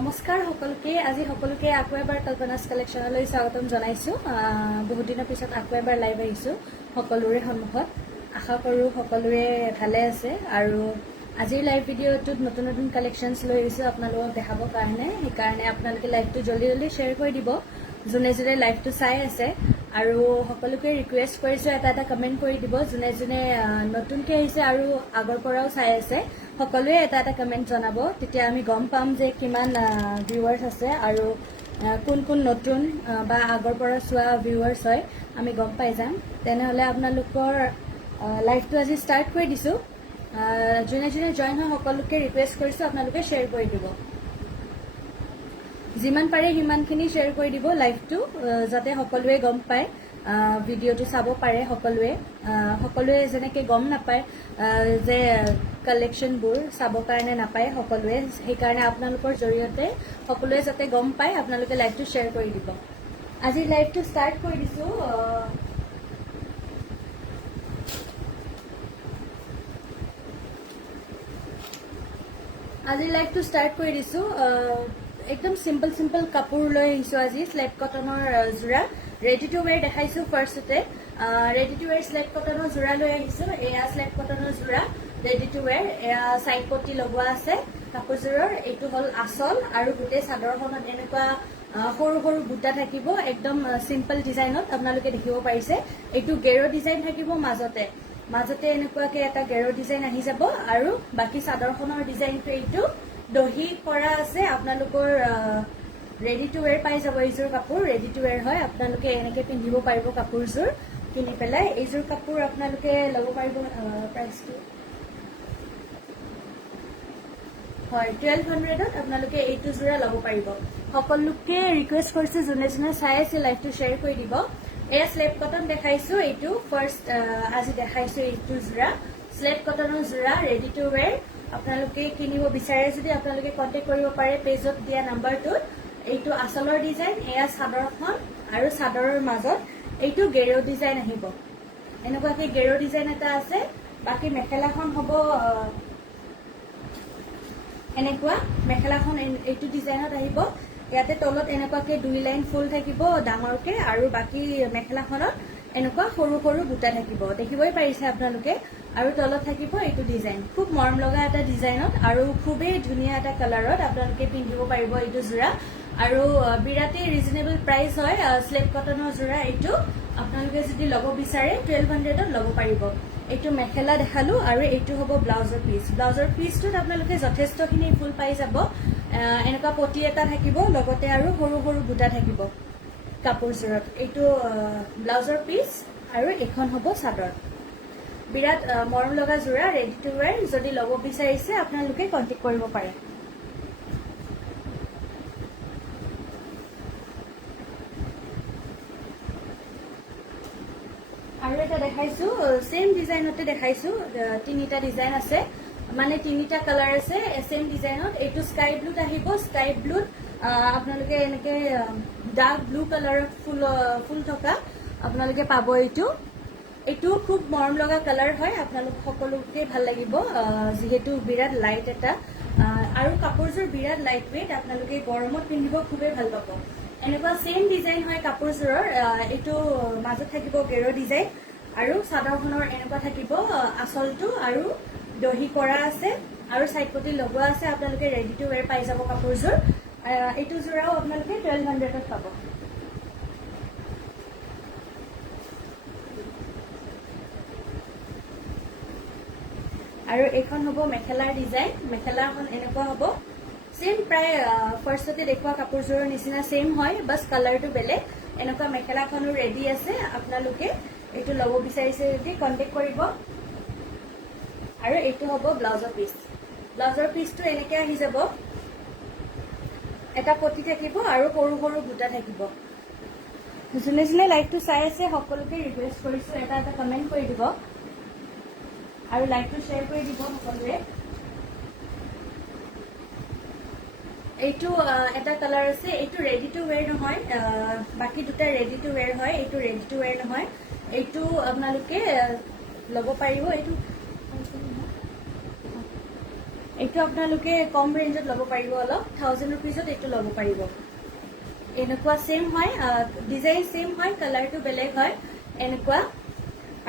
নমস্কাৰ সকলোকে আজি সকলোকে আকৌ এবাৰ কল্পনাছ কালেকশ্যনলৈ স্বাগতম জনাইছো বহুত দিনৰ পিছত আকৌ এবাৰ লাইভ আহিছো সকলোৰে সন্মুখত আশা কৰো সকলোৰে ভালে আছে আৰু আজিৰ লাইভ ভিডিঅ'টোত নতুন নতুন কালেকশ্যনছ লৈ আহিছো আপোনালোকক দেখাবৰ কাৰণে সেইকাৰণে আপোনালোকে লাইভটো জলদি জলদি শ্বেয়াৰ কৰি দিব যোনে যোনে লাইভটো চাই আছে আৰু সকলোকে ৰিকুৱেষ্ট কৰিছো এটা কমেণ্ট কৰি দিব যোনে যোনে নতুনকৈ আহিছে আৰু আগৰ পৰাও চাই আছে সকলোৱে এটা কমেণ্ট জনাব তেতিয়া আমি গম পাম যে কিমান ভিউৱাৰ্ছ আছে আৰু কোন কোন নতুন বা আগৰ পৰা চোৱা ভিউৱাৰ্ছ হয় আমি গম পাই যাম তেনেহ'লে আপোনালোকৰ লাইভটো আজি ষ্টাৰ্ট কৰি দিছোঁ যোনে যোনে জইন হয় সকলোকে ৰিকুৱেষ্ট কৰিছোঁ আপোনালোকে শ্বেয়াৰ কৰি দিব যিমান পাৰে সিমানখিনি শ্বেয়াৰ কৰি দিব লাইভটো যাতে সকলোৱে গম পায় ভিডিঅ'টো চাব পাৰে সকলোৱে যেনেকৈ গম নাপায় যে কালেকশ্যনবোৰ চাবৰ কাৰণে নাপায় সকলোৱে সেইকাৰণে আপোনালোকৰ জৰিয়তে সকলোৱে যাতে গম পায় আপোনালোকে লাইভটো শ্বেয়াৰ কৰি দিব আজি লাইভটো ষ্টাৰ্ট কৰি দিছোঁ একদম সিম্পল কাপোৰ লৈ আহিছোঁ আজি স্লেপ কটনৰ যোৰা ৰেডি টু ৱেৰ দেখাইছোঁ ফাৰ্ষ্টতে ৰেডি টু ৱেৰ স্লেপ কটনৰ যোৰা লৈ আহিছোঁ এয়া স্লেপ কটনৰ যোৰা ৰেডি টু ৱেৰ এয়া চাইড পটি লগোৱা আছে কাপোৰযোৰৰ এইটো হ'ল আচল আৰু গোটেই চাদৰখনত এনেকুৱা সৰু সৰু বুটা থাকিব একদম সিম্পল ডিজাইনত আপোনালোকে দেখিব পাৰিছে এইটো গেৰ ডিজাইন থাকিব মাজতে এনেকুৱাকে এটা গেৰ ডিজাইন আহি যাব আৰু বাকী চাদৰখনৰ ডিজাইনটো এইটো দহি কৰা আছে আপোনালোকৰ ৰেডি টু ৱেৰ পাই যাব এইযোৰ কাপোৰ ৰেডি টু ৱেৰ হয় আপোনালোকে এনেকৈ পিন্ধিব পাৰিব কাপোৰযোৰ কিনি পেলাই এইযোৰ কাপোৰ আপোনালোকে ল'ব পাৰিব প্ৰাইচটো হয় 1200ত আপোনালোকে এইটো যোৰা ল'ব পাৰিব সকলোকে ৰিকুৱেষ্ট কৰিছোঁ যোনে যোনে চাই আছে লাইভটো শ্বেয়াৰ কৰি দিব এয়া স্লেপ কটন দেখাইছোঁ এইটো ফাৰ্ষ্ট আজি দেখাইছোঁ এইটো যোৰা স্লেপ কটনৰ যোৰা ৰেডি টু ৱেৰ আপোনালোকে কিনিব বিচাৰে যদি আপোনালোকে কণ্টেক্ট কৰিব পাৰে পেজত দিয়া নাম্বাৰটোত এইটো আচলৰ ডিজাইন এয়া চাদৰখন আৰু চাদৰৰ মাজত এইটো গেৰ ডিজাইন আহিব এনেকুৱাকৈ গেৰ ডিজাইন এটা আছে বাকী মেখেলাখন হ'ব এনেকুৱা মেখেলাখন এইটো ডিজাইনত আহিব ইয়াতে তলত এনেকুৱাকৈ 2 লাইন ফুল থাকিব ডাঙৰকৈ আৰু বাকী মেখেলাখনত এনেকুৱা সৰু সৰু বুটা থাকিব দেখিবই পাৰিছে আপোনালোকে আৰু তলত থাকিব এইটো ডিজাইন খুব মৰম লগা এটা ডিজাইনত আৰু খুবেই ধুনীয়া এটা কালাৰত আপোনালোকে পিন্ধিব পাৰিব এইটো যোৰা আৰু বিৰাটেই ৰিজনেবল প্ৰাইচ হয় স্লেপ কটনৰ যোৰা এইটো আপোনালোকে যদি ল'ব বিচাৰে 1200ত ল'ব পাৰিব এইটো মেখেলা দেখালো আৰু এইটো হ'ব ব্লাউজৰ পিচটোত আপোনালোকে যথেষ্টখিনি ফুল পাই যাব এনেকুৱা পটি এটা থাকিব লগতে আৰু সৰু সৰু বুটা থাকিব কাপোৰযোৰত এইটো ব্লাউজৰ পিচ আৰু এখন হ'ব চাদৰ বিৰাট মৰম লগা যোৰা ৰেডি টু ৱেৰ যদি ল'ব বিচাৰিছে আপোনালোকে কণ্টেক্ট কৰিব পাৰে আৰু এটা দেখাইছোঁ সেম ডিজাইনতে দেখাইছোঁ তিনিটা ডিজাইন আছে মানে তিনিটা কালাৰ আছে সেম ডিজাইনত এইটো স্কাই ব্লুত আহিব স্কাই ব্লুত আপোনালোকে এনেকৈ ডাৰ্ক ব্লু কালাৰৰ ফুল থকা আপোনালোকে পাব এইটো খুব মৰম লগা কালাৰ হয় আপোনালোক সকলোকে ভাল লাগিব যিহেতু বিৰাট লাইট এটা আৰু কাপোৰযোৰ বিৰাট লাইট ৱেইট আপোনালোকে গৰমত পিন্ধিব খুবেই ভাল পাব এনেকুৱা সেম ডিজাইন হয় কাপোৰযোৰৰ এইটো মাজত থাকিব গেৰ ডিজাইন আৰু চাদৰখনৰ এনেকুৱা থাকিব আচলটো আৰু দহি কৰা আছে আৰু চাইড পটি লগোৱা আছে আপোনালোকে ৰেডি টু ৱেৰ পাই যাব কাপোৰযোৰ এইটো যোৰাও আপোনালোকে 1200ত পাব আৰু এইখন হ'ব মেখেলাৰ ডিজাইন মেখেলাখন এনেকুৱা হ'ব সেম প্ৰায় ফাৰ্ষ্টতে দেখুওৱা কাপোৰযোৰৰ নিচিনা সেম হয় বাছ কালাৰটো বেলেগ এনেকুৱা মেখেলাখনো ৰেডি আছে আপোনালোকে এইটো ল'ব বিচাৰিছে যদি কণ্টেক্ট কৰিব আৰু এইটো হ'ব ব্লাউজৰ পিচটো এনেকৈ আহি যাব এটা পটি থাকিব আৰু সৰু সৰু বুটা থাকিব যোনে যোনে লাইভটো চাই আছে সকলোকে ৰিকুৱেষ্ট কৰিছোঁ এটা কমেণ্ট কৰি দিব আৰু লাইভটো শ্বেয়াৰ কৰি দিব সকলোৱে এইটো এটা কালাৰ আছে এইটো ৰেডি টু ৱেৰ নহয় বাকী দুটা ৰেডি টু ৱেৰ হয় এইটো ৰেডি টু ৱেৰ নহয় এইটো আপোনালোকে ল'ব পাৰিব এইটো আপোনালোকে কম ৰেঞ্জত ল'ব পাৰিব, অলপ 1000 ৰুপিজত এইটো ল'ব পাৰিব। এনেকুৱা সেম হয়, ডিজাইন সেম হয়, কালাৰটো বেলেগ হয় এনেকুৱা।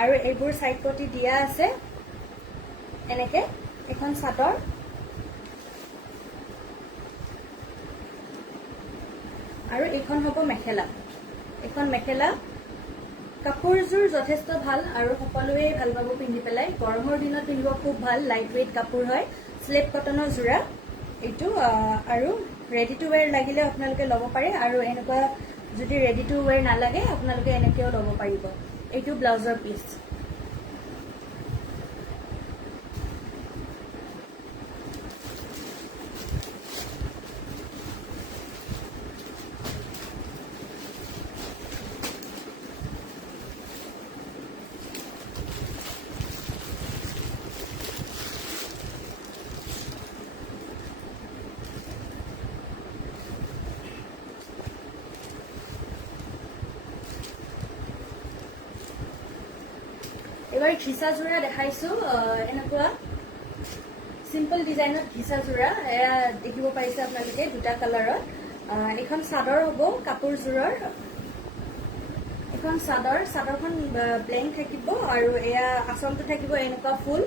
আৰু এইবোৰ সাইড পটি দিয়া আছে এনেকে। এখন চাদৰ আৰু এইখন হ'ব মেখেলা। এখন মেখেলা, কাপোৰযোৰ যথেষ্ট ভাল আৰু সকলোৱে ভাল পাব পিন্ধি পেলাই। গৰমৰ দিনত পিন্ধিব খুব ভাল, লাইট ৱেইট কাপোৰ হয়, স্লেপ কটনৰ যোৰা এইটো। আৰু ৰেডি টু ৱেৰ লাগিলে আপোনালোকে ল'ব পাৰে, আৰু এনেকুৱা যদি ৰেডি টু ৱেৰ নালাগে আপোনালোকে এনেকেও ল'ব পাৰিব। এইটো ব্লাউজৰ পিচ। এবাৰ ঘিচা যোৰা দেখাইছো, এনেকুৱা সিম্পল ডিজাইনত ঘিচা যোৰা। এয়া দেখিব পাৰিছে আপোনালোকে দুটা কালাৰত। এখন চাদৰ হ'ব কাপোৰযোৰৰ। এখন চাদৰ, চাদৰখন প্লেন থাকিব আৰু এয়া আঁচলটো থাকিব এনেকুৱা ফুল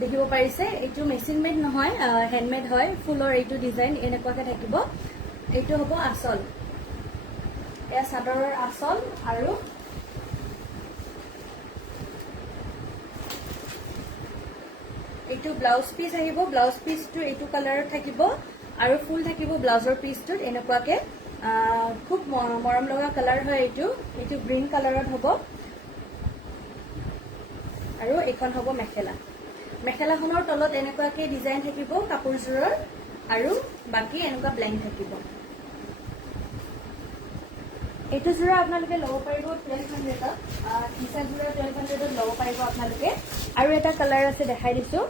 দেখিব পাৰিছে। এইটো মেচিন মেড নহয়, হেণ্ডমেড হয়। ফুলৰ এইটো ডিজাইন এনেকুৱাকে থাকিব। এইটো হ'ব আঁচল, এয়া চাদৰৰ আঁচল। আৰু এইটো ব্লাউজ পিচ আহিব। ব্লাউজ পিচটো এইটো কালাৰত থাকিব আৰু ফুল থাকিব ব্লাউজৰ পিচটোত এনেকুৱাকে। খুব মৰম লগা কালাৰ হয় এইটো। এইটো গ্ৰীণ কালাৰত হ'ব। আৰু এইখন হ'ব মেখেলা। মেখেলাখনৰ তলত এনেকুৱাকে ডিজাইন থাকিব কাপোৰযোৰৰ, আৰু বাকী এনেকুৱা ব্লেংক থাকিব। এইটো যোৰা আপোনালোকে ল'ব পাৰিব 1200ত। ঘিচা যোৰা 1200ত ল'ব পাৰিব আপোনালোকে। আৰু এটা কালাৰ আছে দেখাই দিছো।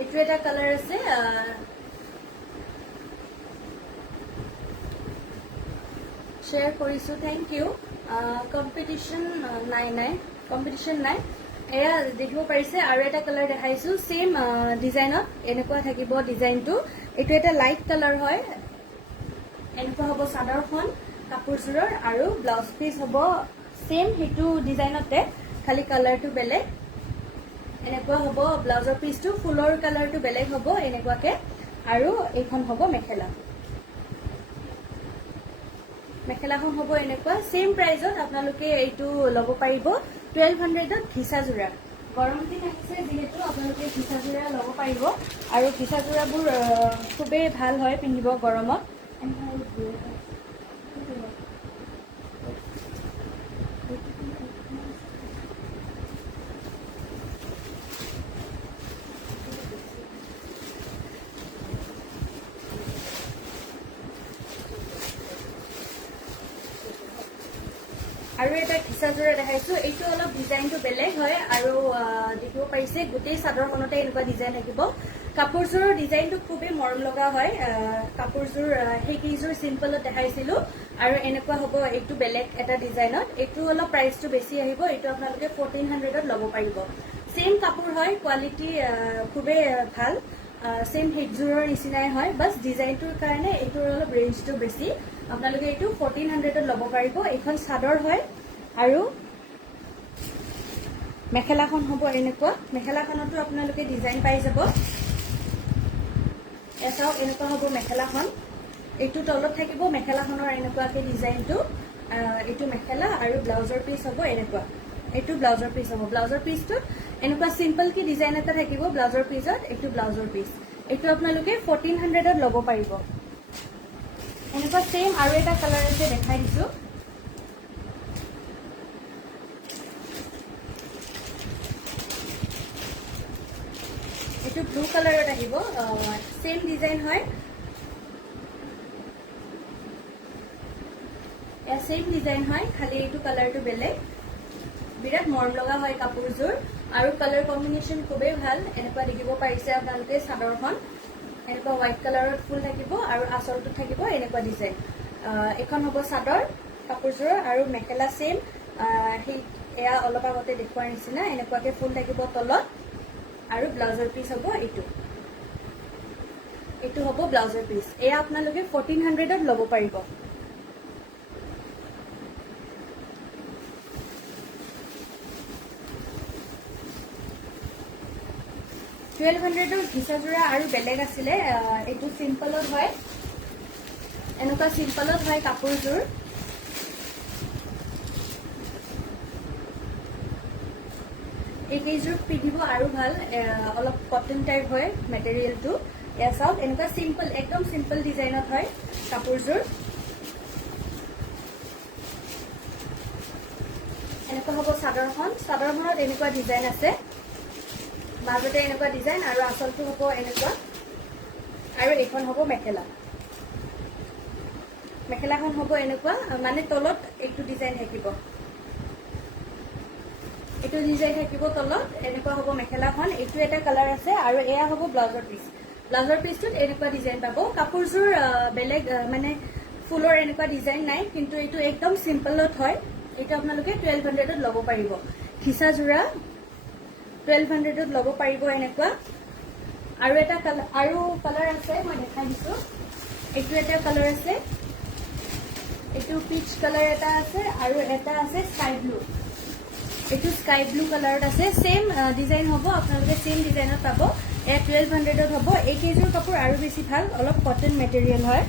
এইটো এটা কালাৰ আছে, শ্বেয়াৰ কৰিছো, থেংক ইউ। কম্পিটিশ্যন নাই, কম্পিটিশ্যন নাই। এয়া দেখিব পাৰিছে। আৰু এটা কালাৰ দেখাইছো সেম ডিজাইনত, এনেকুৱা থাকিব ডিজাইনটো। এইটো এটা লাইট কালাৰ হয়। এনেকুৱা হ'ব চাদৰখন কাপোৰযোৰৰ, আৰু ব্লাউজ পিচ হ'ব সেম সেইটো ডিজাইনতে, খালি কালাৰটো বেলেগ। এনেকুৱা হ'ব ব্লাউজৰ পিচটো, ফুলৰ কালাৰটো বেলেগ হ'ব এনেকুৱাকে। আৰু এইখন হ'ব মেখেলা। মেখেলাখন হ'ব এনেকুৱা সেম প্ৰাইজত আপোনালোকে এইটো ল'ব পাৰিব 1200ত ঘিচা যোৰা। গৰম দিন আহিছে যিহেতু আপোনালোকে ঘিচা যোৰা ল'ব পাৰিব। আৰু ঘিচা যোৰাবোৰ খুবেই ভাল হয় পিন্ধিব গৰমত। আৰু এটা ঘিচা যোৰা দেখাইছো। এইটো অলপ ডিজাইনটো বেলেগ হয়, আৰু দেখিব পাৰিছে গোটেই চাদৰখনতে এনেকুৱা ডিজাইন থাকিব। কাপোৰযোৰৰ ডিজাইনটো খুবেই মৰম লগা হয়। কাপোৰযোৰ সেইকেইযোৰ চিম্পলত দেখাইছিলো, আৰু এনেকুৱা হ'ব এইটো বেলেগ এটা ডিজাইনত। এইটো অলপ প্ৰাইচটো বেছি আহিব। এইটো আপোনালোকে 1400ত ল'ব পাৰিব। সেম কাপোৰ হয়, কোৱালিটি খুবেই ভাল, সেম সেইযোৰৰ নিচিনাই হয়, বাছ ডিজাইনটোৰ কাৰণে এইটোৰ অলপ ৰেঞ্জটো বেছি। আপোনালোকে এইটো 1400ত ল'ব পাৰিব। এইখন চাদৰ হয়, আৰু মেখেলাখন হ'ব এনেকুৱা। মেখেলাখনতো আপোনালোকে ডিজাইন পাই যাব। চাওক এনেকুৱা হ'ব মেখেলাখন। এইটো তলত থাকিব মেখেলাখনৰ এনেকুৱাকে ডিজাইনটো। এইটো মেখেলা, আৰু ব্লাউজৰ পিচ হ'ব এনেকুৱা। এইটো ব্লাউজৰ পিচ হ'ব। ব্লাউজৰ পিচটোত এনেকুৱা চিম্পলকে ডিজাইন এটা থাকিব ব্লাউজৰ পিচত। এইটো ব্লাউজৰ পিচ। এইটো আপোনালোকে 1400ত ল'ব পাৰিব। এনেকুৱা সেম আৰু এটা কালাৰ আছে দেখাই দিছো। এইটো ব্লু কালাৰত আহিব, সেম ডিজাইন হয়। সেম ডিজাইন হয়, খালি এইটো কালাৰটো বেলেগ। বিৰাট মৰম লগা হয় কাপোৰযোৰ, আৰু কালাৰ কম্বিনেশ্যন খুবেই ভাল। এনেকুৱা দেখিব পাৰিছে আপোনালোকে চাদৰখন। এনেকুৱা হোৱাইট কালাৰত ফুল থাকিব আৰু আঁচলটো থাকিব এনেকুৱা ডিজাইন। এখন হ'ব চাদৰ কাপোৰযোৰৰ আৰু মেখেলা চেম সেই এয়া অলপ আগতে দেখুৱাৰ নিচিনা এনেকুৱাকে ফুল থাকিব তলত আৰু ব্লাউজৰ পিচ হ'ব এইটো। এইটো হ'ব ব্লাউজৰ পিচ। এয়া আপোনালোকে 1400ত ল'ব পাৰিব। $1200ৰ ঘিচাযোৰা আৰু বেলেগ আছিলে। এইটো চিম্পলত হয়, এনেকুৱা চিম্পলত হয় কাপোৰযোৰ। এইকেইযোৰ পিন্ধিব আৰু ভাল, অলপ কটন টাইপ হয় মেটেৰিয়েলটো। এয়া চাওক এনেকুৱা চিম্পল, একদম চিম্পল ডিজাইনত হয় কাপোৰযোৰ। এনেকুৱা হ'ব চাদৰখন। চাদৰখনত এনেকুৱা ডিজাইন আছে, মাজতে এনেকুৱা ডিজাইন আৰু আঁচলটো হ'ব এনেকুৱা, আৰু এইখন হ'ব মেখেলা। মেখেলাখন হ'ব এনেকুৱা, মানে তলত এইটো ডিজাইন থাকিব, এইটো ডিজাইন থাকিব তলত, এনেকুৱা হ'ব মেখেলাখন। এইটো এটা কালাৰ আছে আৰু এয়া হ'ব ব্লাউজৰ পিচ। ব্লাউজৰ পিচটোত এনেকুৱা ডিজাইন পাব। কাপোৰযোৰ বেলেগ মানে ফুলৰ এনেকুৱা ডিজাইন নাই, কিন্তু এইটো একদম চিম্পলত হয়। এইটো আপোনালোকে 1200ত ল'ব পাৰিব। ঘিচাযোৰা 1200ত ল'ব পাৰিব এনেকুৱা। আৰু এটা কালাৰ আছে, মই দেখাই দিছো। এইটো এটা কালাৰ আছে, এইটো পিচ কালাৰ এটা আছে আৰু এটা আছে স্কাই ব্লু। এইটো স্কাই ব্লু কালাৰত আছে, সেম ডিজাইন হ'ব, আপোনালোকে সেম ডিজাইনত পাব। এয়া 1200ত হ'ব। এইকেইযোৰ কাপোৰ আৰু বেছি ভাল, অলপ কটন মেটেৰিয়েল হয়।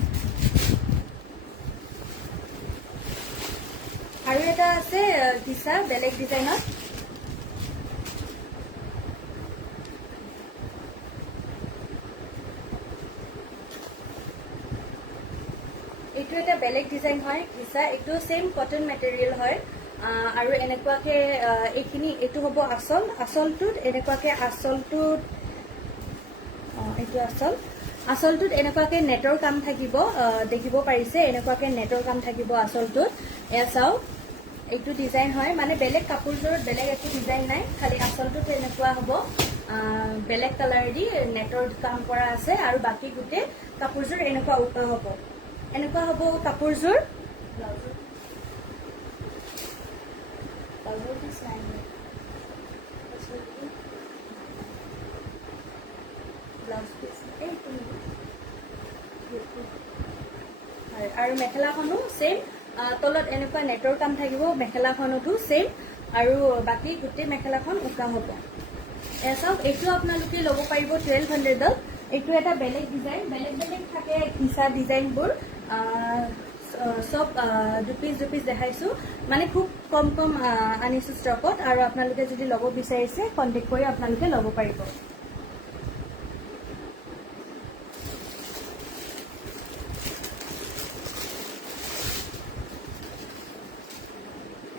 আৰু এটা আছে ঘিচা বেলেগ ডিজাইনত। এইটো এটা বেলেগ ডিজাইন হয় ঘিচা, এইটো সেম কটন মেটেৰিয়েল হয়। আৰু এনেকুৱাকে এইখিনি, এইটো হ'ব আঁচল। আঁচলটোত এনেকুৱাকে এইটো আঁচলটোত এনেকুৱাকে নেটৰ কাম থাকিব, দেখিব পাৰিছে এনেকুৱাকে নেটৰ কাম থাকিব আঁচলটোত। এয়া চাওক, এইটো ডিজাইন হয়, মানে বেলেগ কাপোৰযোৰত বেলেগ একো ডিজাইন নাই, খালি আঁচলটোত এনেকুৱা হ'ব, বেলেগ কালাৰ দি নেটৰ কাম কৰা আছে। আৰু বাকী গোটেই কাপোৰযোৰ এনেকুৱা উল্টা হ'ব, এনেকুৱা হ'ব কাপোৰযোৰ। আৰু মেখেলাখনো সেম, তলত এনেকুৱা নেটৰ কাম থাকিব, মেখেলাখনতো সেম, আৰু বাকী গোটেই মেখেলাখন উকা হ'ব। এয়া চাওক, এইটো আপোনালোকে ল'ব পাৰিব 1200ত। এইটো এটা বেলেগ ডিজাইন, বেলেগ বেলেগ থাকে ঘিচা ডিজাইনবোৰ। চব দুপিচ দেখাইছো, মানে খুব কম আনিছো ষ্টকত। আৰু আপোনালোকে যদি ল'ব বিচাৰিছে কণ্টেক্ট কৰি আপোনালোকে ল'ব পাৰিব।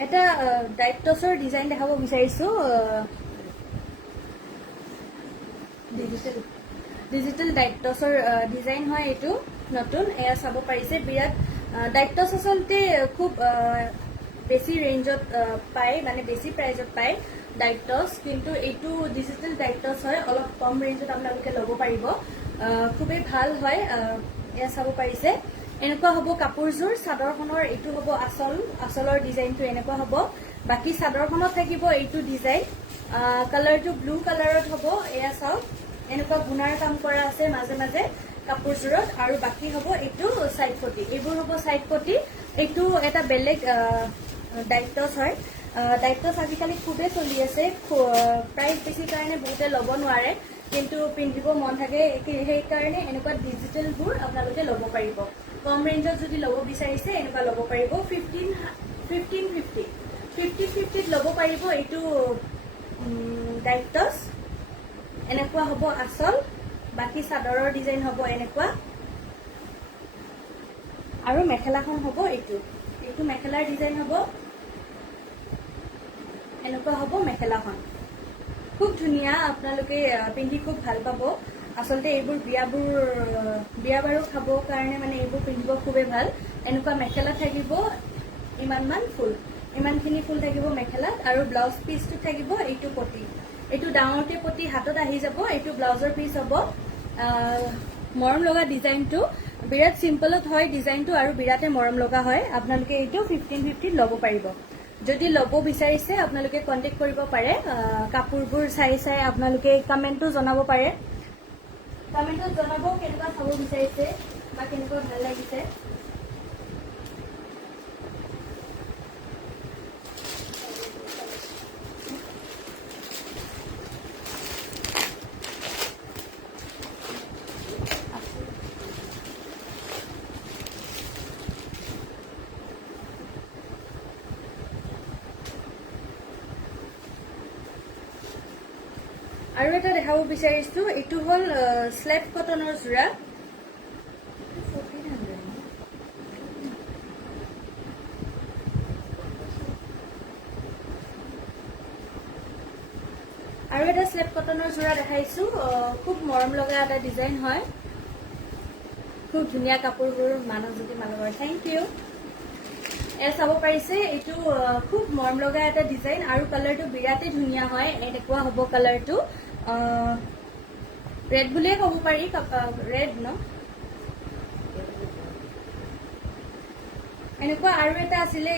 এটা ডাইটছৰ ডিজাইন দেখাব বিচাৰিছো, ডিজিটেল ডাইটছৰ ডিজাইন হয় এইটো, নতুন। এয়া চাব পাৰিছে, বিৰাট ডাইটছ আচলতে খুব বেছি ৰেঞ্জত পায়, মানে বেছি প্ৰাইজত পায় ডাইটছ, কিন্তু এইটো ডিজিটেল ডাইটছ হয়, অলপ কম ৰেঞ্জত আপোনালোকে ল'ব পাৰিব, খুবেই ভাল হয়। এয়া চাব পাৰিছে, এনেকুৱা হ'ব কাপোৰযোৰ। চাদৰখনৰ এইটো হ'ব আঁচলৰ ডিজাইনটো এনেকুৱা হ'ব। বাকী চাদৰখনত থাকিব এইটো ডিজাইন, কালাৰটো ব্লু কালাৰত হ'ব। এয়া চাওক, এনেকুৱা গুণাৰ কাম কৰা আছে মাজে মাজে কাপোৰযোৰত। আৰু বাকী হ'ব এইটো চাইড পটি, এইবোৰ হ'ব চাইড পটি। এইটো এটা বেলেগ ডাইটছ হয়। ডাইটছ আজিকালি খুবেই চলি আছে, প্ৰাইচ বেছি কাৰণে বহুতে ল'ব নোৱাৰে, কিন্তু পিন্ধিব মন থাকে, সেইকাৰণে এনেকুৱা ডিজিটেলবোৰ আপোনালোকে ল'ব পাৰিব। কম ৰেঞ্জত যদি ল'ব বিচাৰিছে এনেকুৱা ল'ব পাৰিব। 50-50ত ল'ব পাৰিব এইটো ডাইটছ। এনেকুৱা হ'ব আঁচল, বাকী চাদৰৰ ডিজাইন হ'ব এনেকুৱা, আৰু মেখেলাখন হ'ব এইটো মেখেলাৰ ডিজাইন হ'ব এনেকুৱা হ'ব মেখেলাখন। খুব ধুনীয়া, আপোনালোকে পিন্ধি খুব ভাল পাব। আচলতে এইবোৰ বিয়া বাৰু খাব কাৰণে মানে এইবোৰ পিন্ধিব খুবেই ভাল। এনেকুৱা মেখেলা থাকিব, ইমানখিনি ফুল থাকিব মেখেলাত, আৰু ব্লাউজ পিচটো থাকিব এইটো পটি, এইটো ডাঙৰকে পটি হাতত আহি যাব। এইটো ব্লাউজৰ পিচ হ'ব। মৰম লগা ডিজাইনটো বিৰাট সিম্পলত হয় ডিজাইনটো আৰু বিৰাটে মৰম লগা হয় আপোনালোকে এইটো 1550 ল'ব পাৰিব যদি ল'ব বিচাৰিছে আপোনালোকে কন্টেক্ট কৰিব পাৰে কাপোৰবোৰ চাই চাই আপোনালোকে কমেন্টটো জনাব পাৰে কমেন্টত জনাব কেনেকুৱা চাব বিচাৰিছে বা কেনেকুৱা ভাল লাগিছে আৰু এটা দেখাব বিচাৰিছো এইটো হল স্লেপ কটনৰ জোৰা আৰু এটা স্লেপ কটনৰ জোৰা দেখাইছো খুব মৰম লগা এটা ডিজাইন হয় খুব ধুনীয়া কাপোৰবোৰ মানৱজ্যোতি মালগৰ থ্যাংক ইউ এয়া চাব পাৰিছে এইটো খুব মৰম লগা এটা ডিজাইন আৰু কালাৰটো বিৰাটে ধুনীয়া হয় এনেকুৱা হ'ব কালাৰটো ৰেড বুলিয়ে ক'ব পাৰি ৰেড ন এনেকুৱা আৰু এটা আছিলে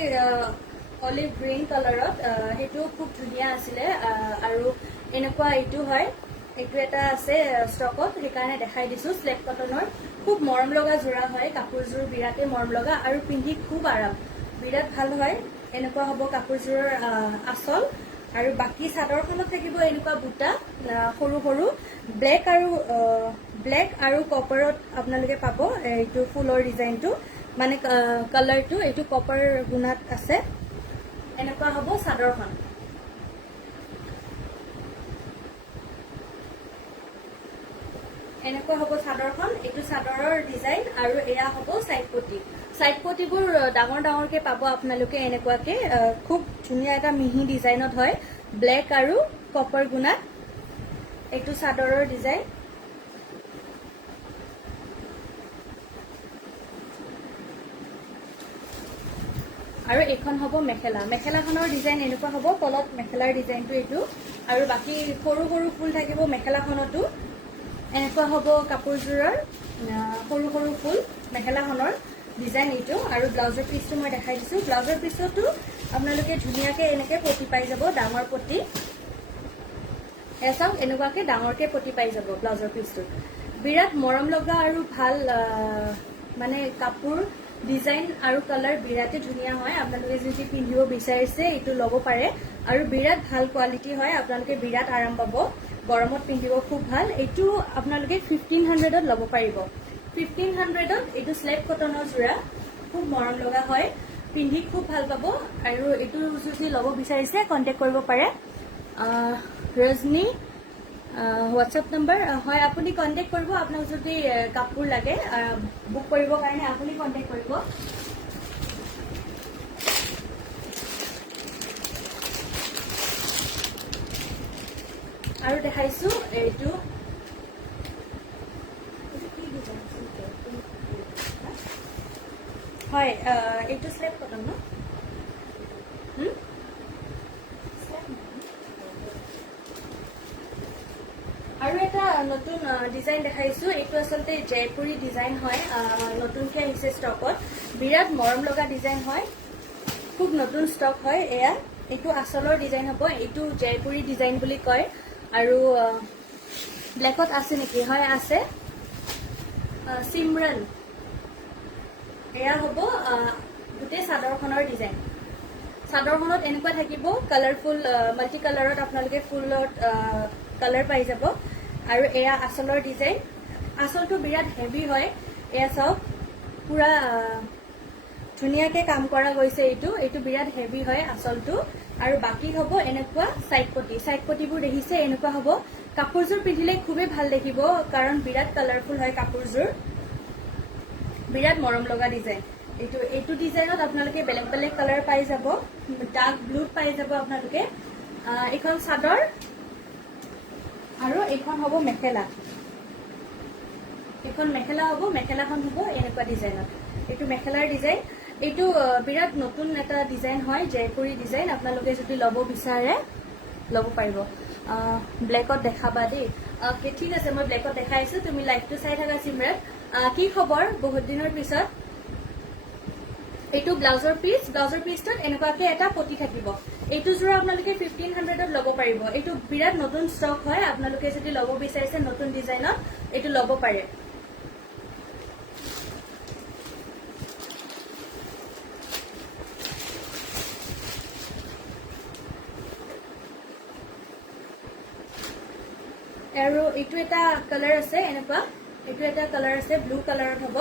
অলিভ গ্ৰীণ কালাৰত সেইটো খুব ধুনীয়া আছিলে আৰু এনেকুৱা এইটো হয় এইটো এটা আছে ষ্টকত সেইকাৰণে দেখাই দিছো স্লেপ কটনৰ খুব মৰম লগা জোৰা হয় কাপোৰযোৰ বিৰাটে মৰম লগা আৰু পিন্ধি খুব আৰাম বিৰাট ভাল হয় এনেকুৱা হ'ব কাপোৰযোৰৰ আচল আৰু বাকি চাদৰখনত থাকিব এনেকুৱা বুটা সৰু সৰু ব্লেক আৰু কপাৰত আপোনালোকে পাব এইটো ফুলৰ ডিজাইনটো মানে কালাৰটো এইটো কপাৰ গুণাত আছে এনেকুৱা হ'ব চাদৰখন এনেকুৱা হ'ব চাদৰখন এইটো চাদৰৰ ডিজাইন আৰু এয়া হ'ব সাইড পটিবোৰ ডাঙৰ ডাঙৰকে পাব আপোনালোকে এনেকুৱাকে খুব ধুনীয়া এটা মিহি ডিজাইনত হয় ব্লেক আৰু কপাৰ গুণাত এইটো চাদৰৰ ডিজাইন আৰু এখন হ'ব মেখেলাখনৰ ডিজাইন এনেকুৱা হ'ব তলত মেখেলাৰ ডিজাইনটো এইটো আৰু বাকি সৰু সৰু ফুল থাকিব মেখেলাখনতো এনেকুৱা হ'ব কাপোৰযোৰৰ সৰু সৰু ফুল মেখেলাখনৰ ডিজাইন এইটো আৰু ব্লাউজৰ পিচটো মই দেখাই দিছো ব্লাউজৰ পিচটো আপোনালোকে ধুনীয়াকে এনেকে পটি পাই যাব ডাঙৰ পটি এচাওক এনেকুৱাকে ডাঙৰকে পটি পাই যাব ব্লাউজৰ পিচটো বিৰাট মৰম লগা আৰু ভাল মানে কাপোৰ ডিজাইন আৰু কালাৰ বিৰাটে ধুনীয়া হয় আপোনালোকে যদি পিন্ধিব বিচাৰিছে এইটো ল'ব পাৰে আৰু বিৰাট ভাল কোৱালিটি হয় আপোনালোকে বিৰাট আৰাম পাব গৰমত পিন্ধিব খুব ভাল এইটো আপোনালোকে 1500ত ল'ব পাৰিব 1500ত এইটো স্লেপ কটনৰ জোৰা খুব মৰম লগা হয় পিন্ধি খুব ভাল পাব আৰু এইটো যদি ল'ব বিচাৰিছে কন্টেক্ট কৰিব পাৰে ৰজনী হোৱাটছএপ নম্বৰ হয় আপুনি কন্টেক্ট কৰিব আপোনাক যদি কাপোৰ লাগে বুক কৰিবৰ কাৰণে আপুনি কন্টেক্ট কৰিব আৰু দেখাইছো এইটো হয় এইটো স্লেপ কটন ন আৰু এটা নতুন ডিজাইন দেখাইছো এইটো আচলতে জয়পুৰী ডিজাইন হয় নতুনকে আহিছে ষ্টকত বিৰাট মৰম লগা ডিজাইন হয় খুব নতুন ষ্টক হয় এয়া এইটো আচলৰ ডিজাইন হ'ব এইটো জয়পুৰী ডিজাইন বুলি কয় আৰু ব্লেকত আছে নেকি হয় আছে সিমৰন এয়া হ'ব গোটেই চাদৰখনৰ ডিজাইন চাদৰখনত এনেকুৱা থাকিব কালাৰফুল মাল্টি কালাৰত আপোনালোকে ফুলত কালাৰ পাই যাব আৰু এয়া আচলৰ ডিজাইন আচলটো বিৰাট হেভি হয় এয়া চাওক পুৰা ধুনীয়াকে কাম কৰা গৈছে এইটো বিৰাট হেভি হয় আচলটো আৰু বাকি হ'ব এনেকুৱা সাইড পটিবোৰ দেখিছে এনেকুৱা হ'ব কাপোৰযোৰ পিন্ধিলে খুবেই ভাল দেখিব কাৰণ বিৰাট কালাৰফুল হয় কাপোৰযোৰ বিৰাট মৰম লগা ডিজাইন এইটো ডিজাইনত আপোনালোকে বেলেগ বেলেগ কালাৰ পাই যাব ডাৰ্ক ব্লুত পাই যাব আপোনালোকে এখন চাদৰ আৰু এখন হ'ব মেখেলা এখন মেখেলা হ'ব মেখেলাখন হ'ব এনেকুৱা ডিজাইনত এইটো মেখেলাৰ ডিজাইন এইটো বিৰাট নতুন এটা ডিজাইন হয় জয়পুৰী ডিজাইন আপোনালোকে যদি ল'ব বিচাৰে ল'ব পাৰিব ব্লেকত দেখাবা দেই অ'কে ঠিক আছে মই ব্লেকত দেখাই আছো তুমি লাইভটো চাই থাকা সিমৰাত কি খবৰ বহুত দিনৰ পিছত এইটো ব্লাউজৰ পিচটোত এনেকুৱাকে এটা পটি থাকিব এইটো যোৰা আপোনালোকে 1500ত ল'ব পাৰিব এইটো বিৰাট নতুন ষ্টক হয় আপোনালোকে যদি ল'ব বিচাৰিছে নতুন ডিজাইনত এইটো ল'ব পাৰে আৰু এইটো এটা কালাৰ আছে এনেকুৱা এইটো এটা কালাৰ আছে ব্লু কালাৰত হ'ব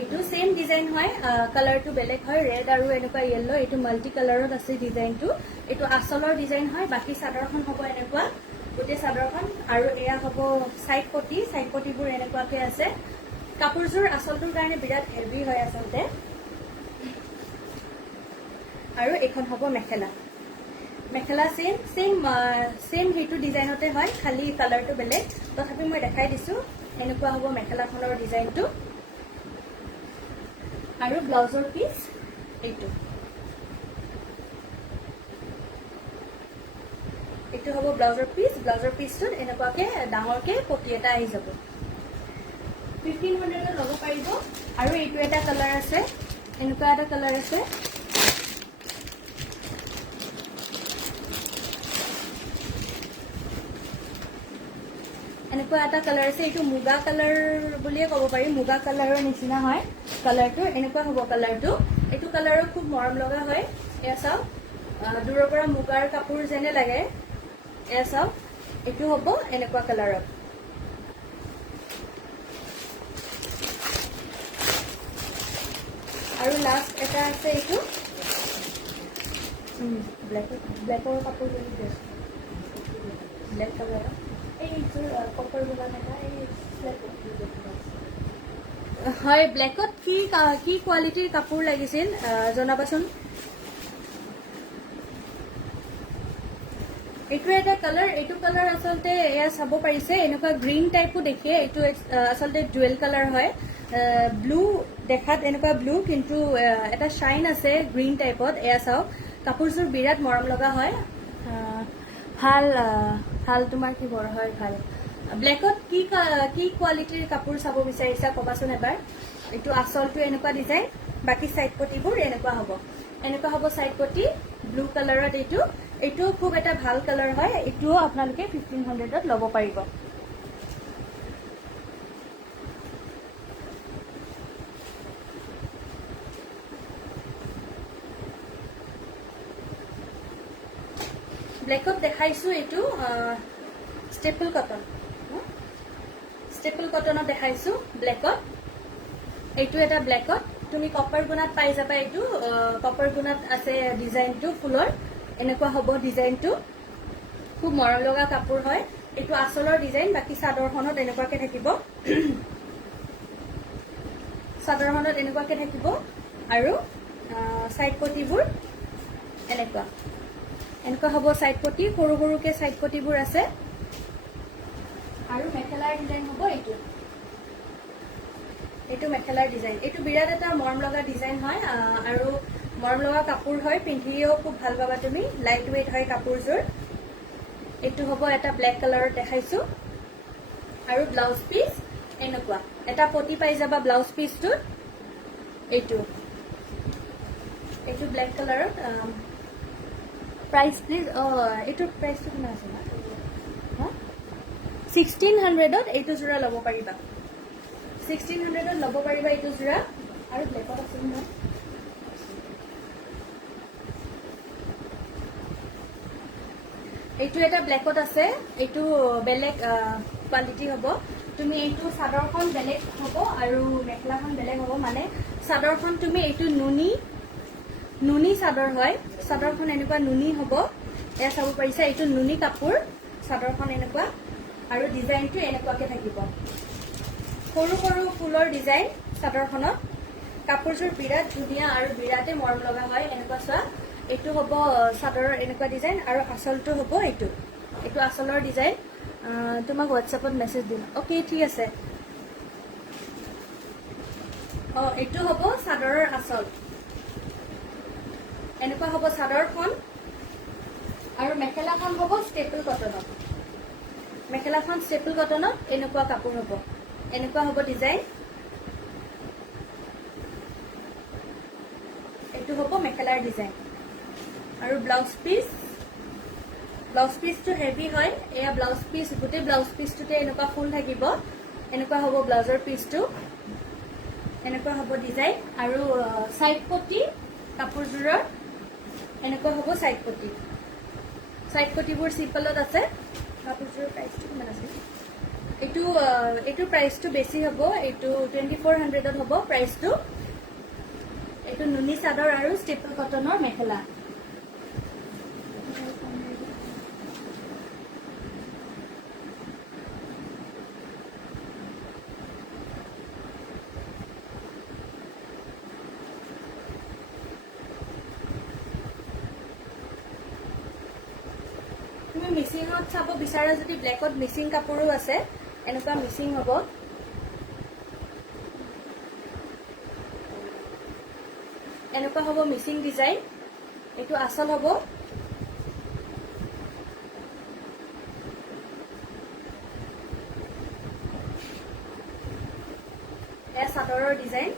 এইটো সেম ডিজাইন হয় কালাৰটো বেলেগ হয় ৰেড আৰু এনেকুৱা য়েল্লো এইটো মাল্টি কালাৰত আছে ডিজাইনটো এইটো আচলৰ ডিজাইন হয় বাকি চাদৰখন হ'ব এনেকুৱা গোটেই চাদৰখন আৰু এয়া হ'ব সাইড পটিবোৰ এনেকুৱাকে আছে কাপোৰযোৰ আচলটোৰ কাৰণে বিৰাট হেভি হয় আচলতে আৰু এখন হ'ব মেখেলা সেম হেতু ডিজাইনতে হয় খালি কালাৰটো বেলেগ তথাপি মই দেখাই দিছো এনেকুৱা হ'ব মেখেলাখনৰ ডিজাইনটো আৰু ব্লাউজৰ পিচ এইটো হ'ব ব্লাউজৰ পিচটোত এনেকুৱাকে ডাঙৰকে পটি এটা আহি যাব 1500 ল'ব পাৰিব আৰু এইটো এটা কালাৰ আছে এনেকুৱা এটা কালাৰ আছে এনেকুৱা এটা কালাৰ আছে এইটো মুগা কালাৰ বুলিয়ে ক'ব পাৰি মুগা কালাৰৰ নিচিনা হয় কালাৰটো এনেকুৱা হ'ব কালাৰটো এইটো কালাৰো খুব মৰম লগা হয় এয়া চাওক দূৰৰ পৰা মুগাৰ কাপোৰ যেনে লাগে এয়া চাওক এইটো হ'ব এনেকুৱা কালাৰত আৰু লাষ্ট এটা আছে এইটো ব্লেকৰ কাপোৰ ব্লেক কালাৰৰ হয় ব্লেকত কি কোৱালিটিৰ কাপোৰ লাগিছিল জনাবাচোন এইটো এটা কালাৰ এইটো কালাৰ আচলতে এয়া চাব পাৰিছে এনেকুৱা গ্ৰীণ টাইপো দেখে এইটো আচলতে ডুৱেল কালাৰ হয় ব্লু দেখাত এনেকুৱা ব্লু কিন্তু এটা শাইন আছে গ্ৰীণ টাইপত এয়া চাওক কাপোৰযোৰ বিৰাট মৰম লগা হয় ভাল তোমাৰ কি বৰ হয় ভাল ব্লেকত কি কোৱালিটিৰ কাপোৰ চাব বিচাৰিছা কবাচোন এবাৰ এইটো আচলটো এনেকুৱা ডিজাইন বাকি সাইড পটিবোৰ এনেকুৱা হ'ব সাইড পটি ব্লু কালাৰত এইটো খুব এটা ভাল কালাৰ হয় এইটোও আপোনালোকে 1500ত ল'ব পাৰিব ব্লেকত দেখাইছো এইটো স্টেপল কটনত দেখাইছো ব্লেকত এইটো এটা ব্লেকত তুমি কপাৰ গুণাত পাই যাবা এইটো কপাৰ গুণাত আছে ডিজাইনটো ফুলৰ এনেকুৱা হ'ব ডিজাইনটো খুব মৰম লগা কাপোৰ হয় এইটো আচলৰ ডিজাইন বাকি চাদৰখনত এনেকুৱাকে থাকিব আৰু সাইড পটিবোৰ এনেকুৱা হ'ব সাইড পটি সৰুকে সাইড পটিবোৰ আছে আৰু মেখেলাৰ ডিজাইন হ'ব এইটো মেখেলাৰ ডিজাইন এইটো বিৰাট এটা মৰম লগা ডিজাইন হয় আৰু মৰম লগা কাপোৰ হয় পিন্ধিও খুব ভাল পাবা তুমি লাইট ৱেইট হয় কাপোৰযোৰ এইটো হ'ব এটা ব্লেক কালাৰত দেখাইছো আৰু ব্লাউজ পিচ এনেকুৱা এটা পটি পাই যাবা ব্লাউজ পিচটোত এইটো ব্লেক কালাৰত প্ৰাইস প্লিজ এইটোৰ প্ৰাইসটো কিমান আছে না 1600ত এইটো জোৰা ল'ব পাৰিবা 1600ত ল'ব পাৰিবা এইটো জোৰা আৰু ব্লেকত আছে নহয় এইটো এটা ব্লেকত আছে এইটো বেলেগ কোৱালিটি হ'ব তুমি এইটো চাদৰখন বেলেগ হ'ব আৰু মেখেলাখন বেলেগ হ'ব মানে চাদৰখন তুমি এইটো নুনি চাদৰ হয় চাদৰখন এনেকুৱা নুনি হ'ব এয়া চাব পাৰিছা এইটো নুনি কাপোৰ চাদৰখন এনেকুৱা আৰু ডিজাইনটো এনেকুৱাকে থাকিব সৰু ফুলৰ ডিজাইন চাদৰখনত কাপোৰযোৰ বিৰাট ধুনীয়া আৰু বিৰাটে মৰম লগা হয় এনেকুৱা চোৱা এইটো হ'ব চাদৰৰ এনেকুৱা ডিজাইন আৰু আচলটো হ'ব এইটো আচলৰ ডিজাইন তোমাক হোৱাটছএপত মেছেজ দিম অ'কে ঠিক আছে এইটো হ'ব চাদৰৰ আচল এনেকুৱা হ'ব চাদৰখন আৰু মেখেলাখন হ'ব ষ্টেপল কটনত মেখেলাখন ষ্টেপল কটনত এনেকুৱা কাপোৰ হ'ব, এনেকুৱা হ'ব ডিজাইন। এইটো হ'ব মেখেলাৰ ডিজাইন। আৰু ব্লাউজ পিচটো হেভি হয়। এয়া ব্লাউজ পিচ, গোটেই ব্লাউজ পিচটোতে এনেকুৱা ফুল থাকিব। এনেকুৱা হ'ব ব্লাউজৰ পিচটো, এনেকুৱা হ'ব ডিজাইন। আৰু চাইড পটি কাপোৰযোৰৰ এনেকুৱা হ'ব চাইড পটি। চাইড পটিবোৰ চিম্পলত আছে। কাপোৰযোৰৰ প্ৰাইচটো কিমান আছে? এইটোৰ প্ৰাইচটো বেছি হ'ব। এইটো 2400ত হ'ব প্ৰাইচটো। এইটো নুনি চাদৰ আৰু ষ্টেপল কটনৰ মেখেলা। তুমি মিচিঙত চাব বিচাৰা যদি ব্লেকত মিচিং কাপোৰো আছে, এনেকুৱা মিচিং হ'ব। এনেকুৱা হ'ব মিচিং ডিজাইন। এইটো আচল হ'ব। এয়া চাদৰৰ ডিজাইন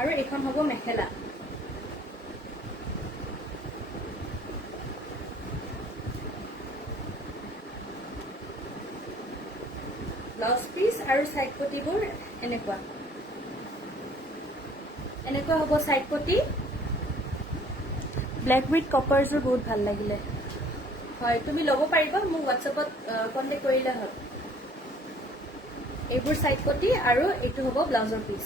আৰু এইখন হ'ব মেখেলা। ব্লাউজ পিচ আৰু চাইড পটিবোৰ এনেকুৱা হ'ব চাইড পটি। ব্লেক উইথ কপাৰযোৰ বহুত ভাল লাগিলে। হয়, তুমি ল'ব পাৰিবা, মোক হোৱাটছএপত কণ্টেক্ট কৰিলে হ'ল। এইবোৰ চাইড পটি আৰু এইটো হ'ব ব্লাউজৰ পিচ।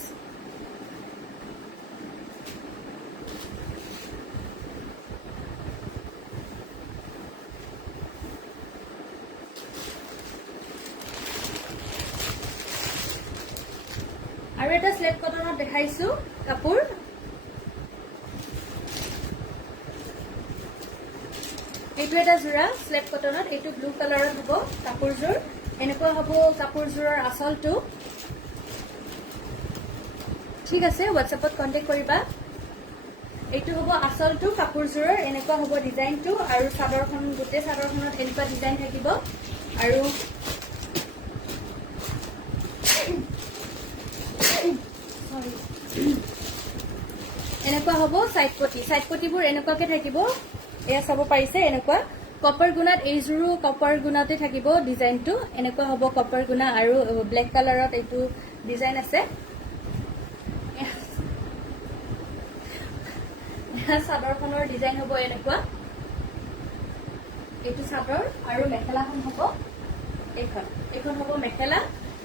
আৰু এটা স্লেট কটনত দেখাইছো কাপোৰ। এইটো এটা যোৰা স্লেট কটনত। এইটো ব্লু কালাৰত হ'ব কাপোৰযোৰ। এনেকুৱা হ'ব কাপোৰযোৰৰ আঁচলটো। ঠিক আছে, হোৱাটছএপত কণ্টেক্ট কৰিবা। এইটো হ'ব আঁচলটো কাপোৰযোৰৰ। এনেকুৱা হ'ব ডিজাইনটো। আৰু চাদৰখন, গোটেই চাদৰখনত এনেকুৱা ডিজাইন থাকিব। আৰু এনেকুৱা হ'ব চাইড পটি। চাইড পটিবোৰ এনেকুৱাকে থাকিব। এয়া চাব পাৰিছে, এনেকুৱা কপাৰ গুণাত। এইযোৰো কপাৰ গুণাতে থাকিব ডিজাইনটো। এনেকুৱা হ'ব কপাৰ গুণা আৰু ব্লেক কালাৰত এইটো ডিজাইন আছে। চাদৰখনৰ ডিজাইন হ'ব এনেকুৱা। এইটো চাদৰ আৰু মেখেলাখন হ'ব এইখন হ'ব মেখেলা।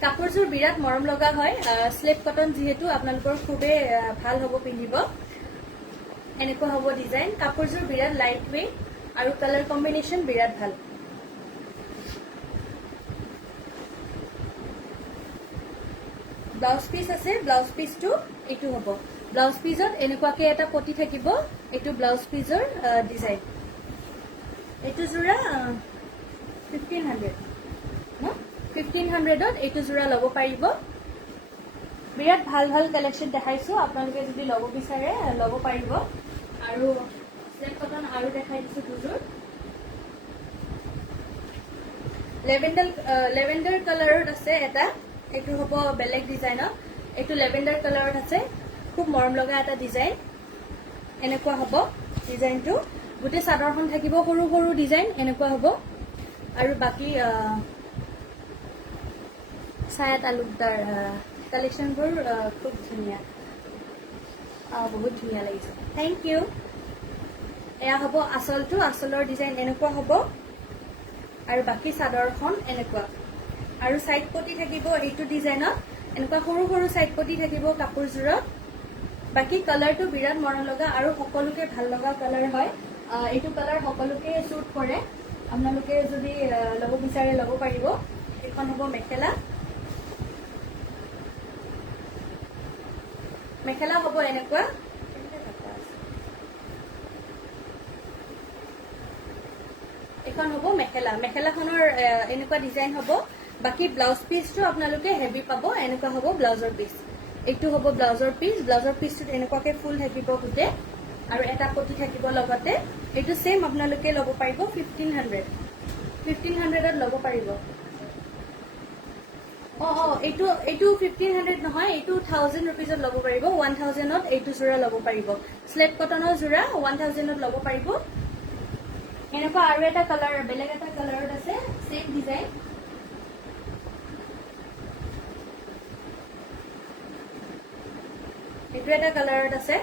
কাপোৰযোৰ বিৰাট মৰম লগা হয়। স্লেট কটন যিহেতু আপোনালোকৰ খুবেই ভাল হ'ব পিন্ধিব। এনেকুৱা হ'ব ডিজাইন। কাপোৰযোৰ বিৰাট লাইট ৱেইট আৰু কালাৰ কম্বিনেশ্যন বিৰাট ভাল। ব্লাউজ পিচ আছে। ব্লাউজ পিচটো এইটো হ'ব। ব্লাউজ পিচত এনেকুৱাকে এটা পটি থাকিব। এইটো ব্লাউজ পিচৰ ডিজাইন। এইটো যোৰা 1500 ন? 1500ত এইটো যোৰা ল'ব পাৰিব। বিৰাট ভাল ভাল কালেকশ্যন দেখাইছো। আপোনালোকে যদি ল'ব বিচাৰে ল'ব পাৰিব। আৰু স্লেট কটন আৰু দেখাই দিছো দুযোৰ। লেভেণ্ডাৰ কালাৰত আছে এটা। এইটো হ'ব বেলেগ ডিজাইনত। এইটো লেভেণ্ডাৰ কালাৰত আছে। খুব মৰম লগা এটা ডিজাইন। এনেকুৱা হ'ব ডিজাইনটো। গোটেই চাদৰখন থাকিব সৰু সৰু ডিজাইন। এনেকুৱা হ'ব। আৰু বাকী ছায়া তালুকদাৰ কালেকশ্যনবোৰ খুব ধুনীয়া। বহুত ধুনীয়া লাগিছে। Thank you. এয়া হ'ব আঁচলটো। আঁচলৰ ডিজাইন এনেকুৱা হ'ব। আৰু বাকী চাদৰখন এনেকুৱা। আৰু চাইড পটি থাকিব এইটো ডিজাইনত। এনেকুৱা সৰু সৰু চাইড পটি থাকিব কাপোৰযোৰত। বাকী কালাৰটো বিৰাট মৰম লগা আৰু সকলোকে ভাল লগা কালাৰ হয়। এইটো কালাৰ সকলোকে শ্বুট কৰে। আপোনালোকে যদি ল'ব বিচাৰে ল'ব পাৰিব। এইখন হ'ব মেখেলা। মেখেলা হ'ব এনেকুৱা। এইখন হ'ব মেখেলা। মেখেলাখনৰ এনেকুৱা ডিজাইন হ'ব। বাকী ব্লাউজ পিচটো আপোনালোকে হেভি পাব। এনেকুৱা হ'ব ব্লাউজৰ পিচ। এইটো হ'ব ব্লাউজৰ পিচ। ব্লাউজৰ পিচটোত এনেকুৱাকে ফুল থাকিব গোটেই। আৰু এটা পটি থাকিব লগতে। এইটো সেম আপোনালোকে ল'ব পাৰিব 1500। 1500ত ল'ব পাৰিব এইটো 1500 নহয় এইটো 1000 rupeesত ল'ব পাৰিব 1000ত এইটো জোৰা ল'ব পাৰিব স্লেট কটনৰ জোৰা 1000ত ল'ব পাৰিব এনেকুৱা আৰু এটা কালাৰ বেলেগ এটা কালাৰত আছে সেম ডিজাইন এইটো এটা কালাৰত আছে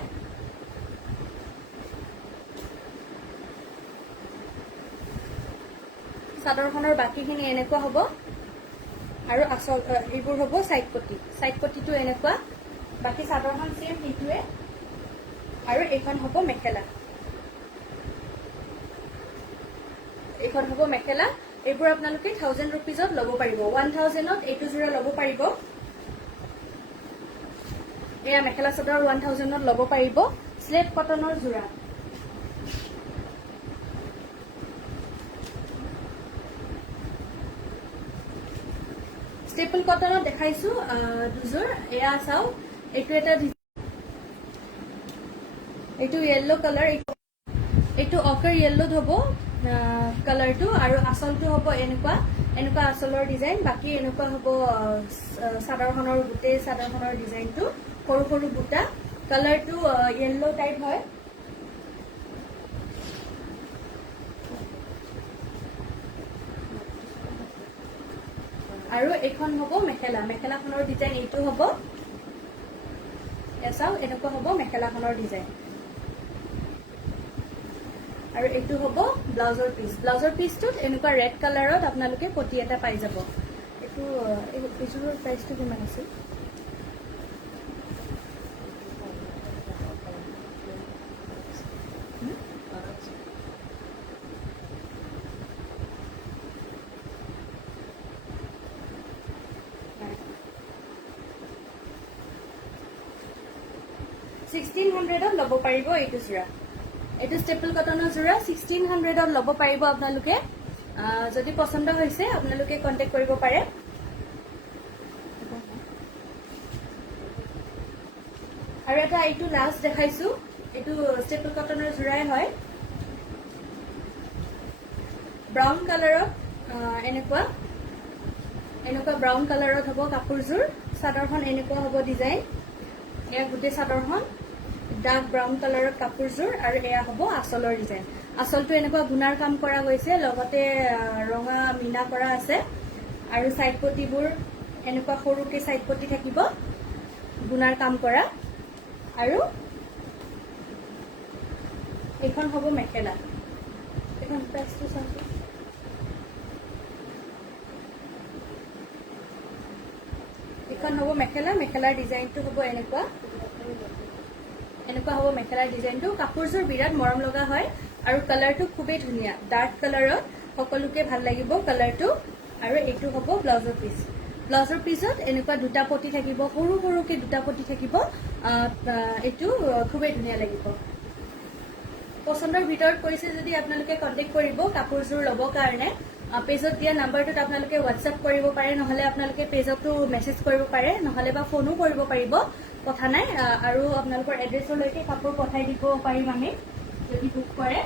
চাদৰখনৰ বাকিখিনি এনেকুৱা হ'ব আৰু আসল এইবোৰ হ'ব সাইড পটিটো এনেকুৱা বাকি চাদৰখন সেম এইটোৱে আৰু এইখন হ'ব মেখেলা এইখন হ'ব মেখেলা এইবোৰ আপোনালোকে 1000 rupeesত ল'ব পাৰিব 1000ত এইটো জোৰা ল'ব পাৰিব এয়া মেখেলা চাদৰ 1000ত ল'ব পাৰিব স্লেট কটনৰ জোৰা স্টেপল কটনত দেখাইছো দুজোৰ এয়া চাও এইটো এটা এইটো ইয়েলো কালাৰ এইটো অকাৰ ইয়েলোত হ'ব কালাৰটো আৰু আচলটো হ'ব এনেকুৱা আচলৰ ডিজাইন বাকি এনেকুৱা হ'ব চাদৰখনৰ গোটেই চাদৰখনৰ ডিজাইনটো সৰু সৰু বুটা কালাৰটো ইয়েলো টাইপ হয় আৰু এখন হ'ব মেখেলাখনৰ ডিজাইন এইটো হ'ব এচাও এনেকুৱা হ'ব মেখেলাখনৰ ডিজাইন আৰু এইটো হ'ব ব্লাউজৰ পিচটোত এনেকুৱা ৰেড কালাৰত আপোনালোকে পটি এটা পাই যাব এইটো এইযোৰৰ প্ৰাইচটো কিমান আছে $1600ত ল'ব পাৰিব এইটো জোৰা এইটো ষ্টেপল কটনৰ জোৰা 1600ত ল'ব পাৰিব আপোনালোকে যদি পছন্দ হৈছে আপোনালোকে কন্টেক্ট কৰিব পাৰে আৰু এটা এইটো লাষ্ট দেখাইছো এইটো ষ্টেপল কটনৰ জোৰাই হয় ব্ৰাউন কালাৰত এনেকুৱা ব্ৰাউন কালাৰত হ'ব কাপোৰযোৰ চাদৰখন এনেকুৱা হ'ব ডিজাইন এয়া গোটেই চাদৰখন ডাৰ্ক ব্ৰাউন কালাৰত কাপোৰযোৰ আৰু এয়া হ'ব আচলৰ ডিজাইন আচলটো এনেকুৱা গুণাৰ কাম কৰা গৈছে লগতে ৰঙা মিনা কৰা আছে আৰু সাইড পটিবোৰ এনেকুৱা সৰুকে সাইড পটি থাকিব গুণাৰ কাম কৰা আৰু এখন হ'ব মেখেলা এখন প্ৰাইচটো চাওঁচোন এখন হ'ব মেখেলাৰ ডিজাইনটো হ'ব এনেকুৱা হ'ব মেখেলাৰ ডিজাইনটো কাপোৰযোৰ বিৰাট মৰম লগা হয় আৰু কালাৰটো খুবেই ধুনীয়া ডাৰ্ক কালাৰত সকলোকে ভাল লাগিব কালাৰটো আৰু এইটো হ'ব ব্লাউজৰ পিছত এনেকুৱা দুটা পটি থাকিব সৰু সৰুকে দুটা পটি থাকিব এইটো খুবেই ধুনীয়া লাগিব পছন্দৰ ভিতৰত কৰিছে যদি আপোনালোকে কন্টেক্ট কৰিব কাপোৰযোৰ ল'ব কাৰণে পেজত দিয়া নাম্বাৰটোত আপোনালোকে হোৱাটছএপ কৰিব পাৰে নহলে আপোনালোকে পেজতো মেছেজ কৰিব পাৰে নহলে বা ফোনো কৰিব পাৰিব কথা নাই আৰু আপোনালোকৰ এড্ৰেছলৈকে কাপোৰ পঠাই দিব পাৰিম আমি যদি বুক কৰে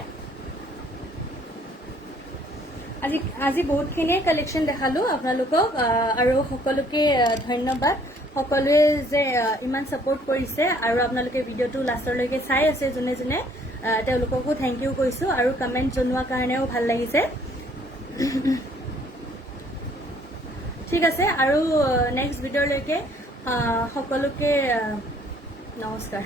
আজি বহুতখিনিয়ে কালেকশ্যন দেখালো আপোনালোকক আৰু সকলোকে ধন্যবাদ সকলোৱে যে ইমান সাপোৰ্ট কৰিছে আৰু আপোনালোকে ভিডিঅ'টো লাষ্টলৈকে চাই আছে যোনে যোনে তেওঁলোককো থেংক ইউ কৈছো আৰু কমেন্ট জনোৱাৰ কাৰণেও ভাল লাগিছে ঠিক আছে আৰু নেক্সট ভিডিঅ'লৈকে সকলোকে নমস্কাৰ